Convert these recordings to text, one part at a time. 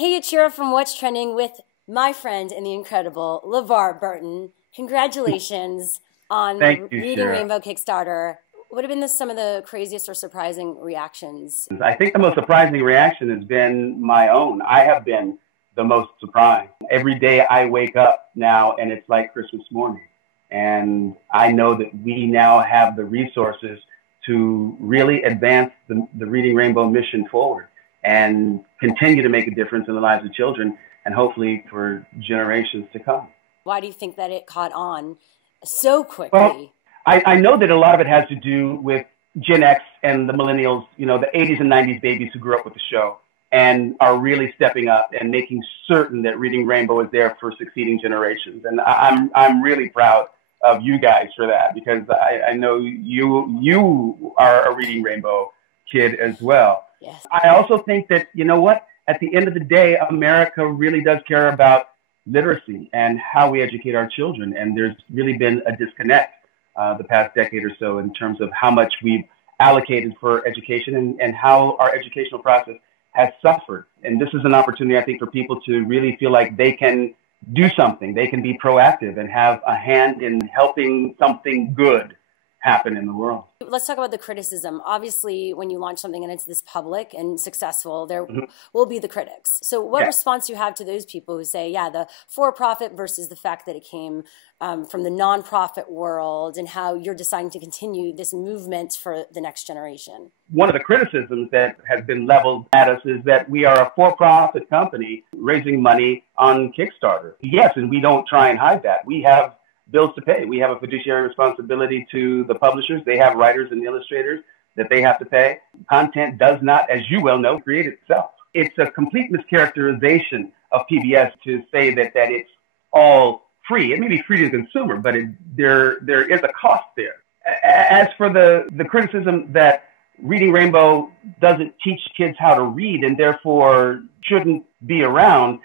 Hey, it's Shira from What's Trending with my friend and the incredible Levar Burton. Congratulations on the Thank you, Reading Shira. Rainbow Kickstarter. What have been some of the craziest or surprising reactions? I think the most surprising reaction has been my own. I have been the most surprised. Every day I wake up now and it's like Christmas morning. And I know that we now have the resources to really advance the Reading Rainbow mission forward and continue to make a difference in the lives of children and hopefully for generations to come. Why do you think that it caught on so quickly? Well, I know that a lot of it has to do with Gen X and the millennials, you know, the 80s and 90s babies who grew up with the show and are really stepping up and making certain that Reading Rainbow is there for succeeding generations. And I'm really proud of you guys for that, because I know you are a Reading Rainbow kid as well. Yes. I also think that, you know what, at the end of the day, America really does care about literacy and how we educate our children. And there's really been a disconnect the past decade or so in terms of how much we've allocated for education and how our educational process has suffered. And this is an opportunity, I think, for people to really feel like they can do something. They can be proactive and have a hand in helping something good happen in the world. Let's talk about the criticism. Obviously, when you launch something and it's this public and successful, there will be the critics. So what response do you have to those people who say, yeah, the for-profit versus the fact that it came from the nonprofit world, and how you're deciding to continue this movement for the next generation? One of the criticisms that has been leveled at us is that we are a for-profit company raising money on Kickstarter. Yes, and we don't try and hide that. We have bills to pay. We have a fiduciary responsibility to the publishers. They have writers and illustrators that they have to pay. Content does not, as you well know, create itself. It's a complete mischaracterization of PBS to say that it's all free. It may be free to the consumer, but there is a cost there. As for the criticism that Reading Rainbow doesn't teach kids how to read and therefore shouldn't be around,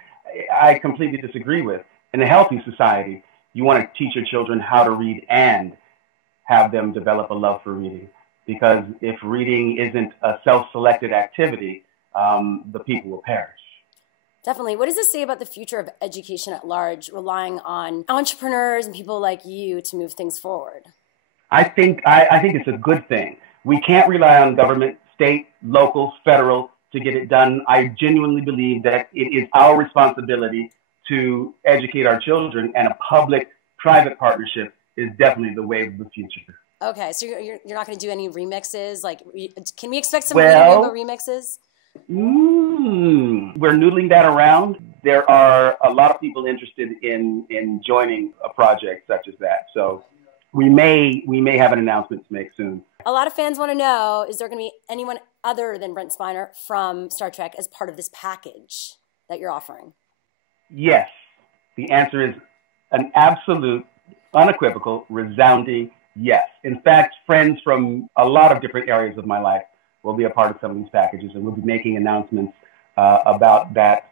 I completely disagree with. In a healthy society, you want to teach your children how to read and have them develop a love for reading. Because if reading isn't a self-selected activity, the people will perish. Definitely. What does this say about the future of education at large, relying on entrepreneurs and people like you to move things forward? I think it's a good thing. We can't rely on government, state, local, federal to get it done. I genuinely believe that it is our responsibility to educate our children, and a public-private partnership is definitely the way of the future. Okay, so you're not going to do any remixes? Like, can we expect some Reading Rainbow remixes? We're noodling that around. There are a lot of people interested in joining a project such as that. So we may have an announcement to make soon. A lot of fans want to know, is there going to be anyone other than Brent Spiner from Star Trek as part of this package that you're offering? Yes. The answer is an absolute, unequivocal, resounding yes. In fact, friends from a lot of different areas of my life will be a part of some of these packages, and we'll be making announcements about that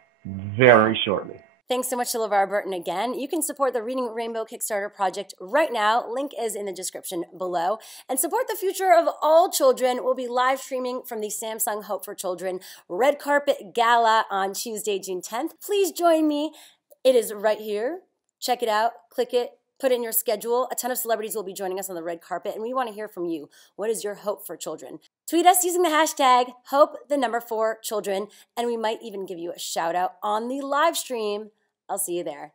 very shortly. Thanks so much to Levar Burton again. You can support the Reading Rainbow Kickstarter project right now. Link is in the description below. And support the future of all children. We'll be live streaming from the Samsung Hope for Children Red Carpet Gala on Tuesday, June 10th. Please join me. It is right here. Check it out. Click it. Put it in your schedule. A ton of celebrities will be joining us on the red carpet, and we want to hear from you. What is your hope for children? Tweet us using the hashtag HOPE4Children, and we might even give you a shout out on the live stream. I'll see you there.